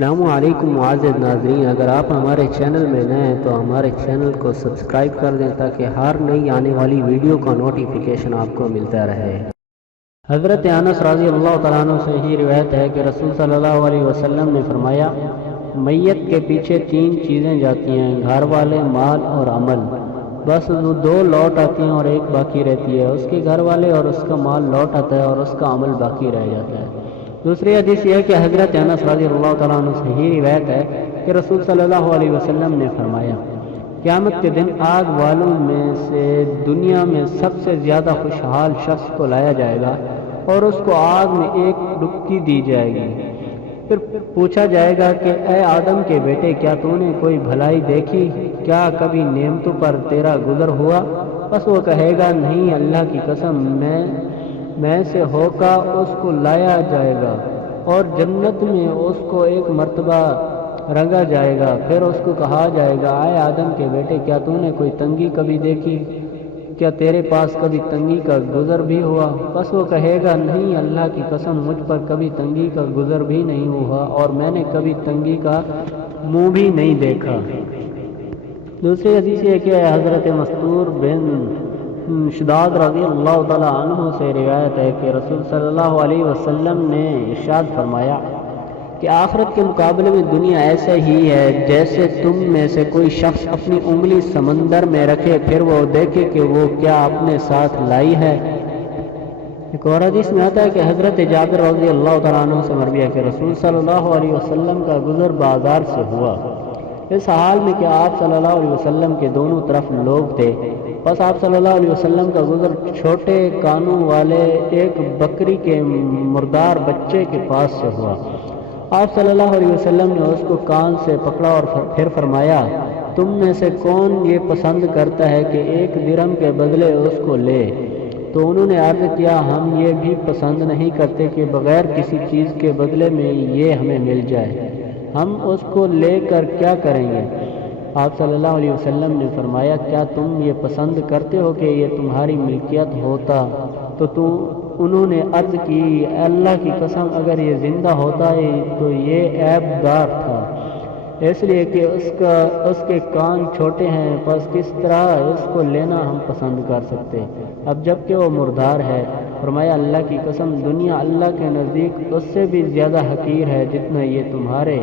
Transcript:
السلام علیکم معزز ناظرین، اگر آپ ہمارے چینل میں نئے ہیں تو ہمارے چینل کو سبسکرائب کر دیں تاکہ ہر نئی آنے والی ویڈیو کا نوٹیفیکیشن آپ کو ملتا رہے۔ حضرت انس رضی اللہ تعالیٰ عنہ سے ہی روایت ہے کہ رسول صلی اللہ علیہ وسلم نے فرمایا، میت کے پیچھے 3 چیزیں جاتی ہیں، گھر والے، مال اور عمل، بس وہ 2 لوٹ آتی ہیں اور 1 باقی رہتی ہے، اس کے گھر والے اور اس کا مال لوٹ آتا ہے اور اس کا عمل باقی رہ جاتا ہے۔ دوسری حدیث یہ ہے کہ حضرت انس رضی اللہ تعالیٰ عنہ سے ہی روایت ہے کہ رسول صلی اللہ علیہ وسلم نے فرمایا، قیامت کے دن آگ والوں میں سے دنیا میں سب سے زیادہ خوشحال شخص کو لایا جائے گا اور اس کو آگ میں 1 ڈبکی دی جائے گی۔ پھر پوچھا جائے گا کہ اے آدم کے بیٹے، کیا تو نے کوئی بھلائی دیکھی؟ کیا کبھی نعمتوں پر تیرا گزر ہوا؟ بس وہ کہے گا، نہیں، اللہ کی قسم، میں سے ہو کر اس کو لایا جائے گا اور جنت میں اس کو 1 مرتبہ رنگا جائے گا۔ پھر اس کو کہا جائے گا، اے آدم کے بیٹے، کیا تو نے کوئی تنگی کبھی دیکھی؟ کیا تیرے پاس کبھی تنگی کا گزر بھی ہوا؟ بس وہ کہے گا، نہیں، اللہ کی قسم، مجھ پر کبھی تنگی کا گزر بھی نہیں ہوا اور میں نے کبھی تنگی کا منہ بھی نہیں دیکھا۔ دوسری حدیث یہ کہ حضرت مستور بن شداد رضی اللہ تعالیٰ عنہ سے روایت ہے کہ رسول صلی اللہ علیہ وسلم نے ارشاد فرمایا کہ آخرت کے مقابلے میں دنیا ایسے ہی ہے جیسے تم میں سے کوئی شخص اپنی انگلی سمندر میں رکھے، پھر وہ دیکھے کہ وہ کیا اپنے ساتھ لائی ہے۔ ایک اور حدیث میں آتا ہے کہ حضرت جابر رضی اللہ تعالیٰ عنہ سے مروی ہے کہ رسول صلی اللہ علیہ وسلم کا گزر بازار سے ہوا، اس حال میں کہ آپ صلی اللہ علیہ وسلم کے دونوں طرف لوگ تھے۔ بس آپ صلی اللہ علیہ وسلم کا گزر چھوٹے کانوں والے ایک بکری کے مردار بچے کے پاس سے ہوا۔ آپ صلی اللہ علیہ وسلم نے اس کو کان سے پکڑا اور پھر فرمایا، تم میں سے کون یہ پسند کرتا ہے کہ 1 درہم کے بدلے اس کو لے؟ تو انہوں نے عرض کیا، ہم یہ بھی پسند نہیں کرتے کہ بغیر کسی چیز کے بدلے میں یہ ہمیں مل جائے، ہم اس کو لے کر کیا کریں گے؟ آپ صلی اللہ علیہ وسلم نے فرمایا، کیا تم یہ پسند کرتے ہو کہ یہ تمہاری ملکیت ہوتا؟ تو انہوں نے عرض کی، اللہ کی قسم، اگر یہ زندہ ہوتا ہے تو یہ عیب دار تھا، اس لیے کہ اس کے کان چھوٹے ہیں، پس کس طرح اس کو لینا ہم پسند کر سکتے؟ اب جب کہ وہ مردار ہے، فرمایا، اللہ کی قسم، دنیا اللہ کے نزدیک اس سے بھی زیادہ حقیر ہے جتنا یہ تمہارے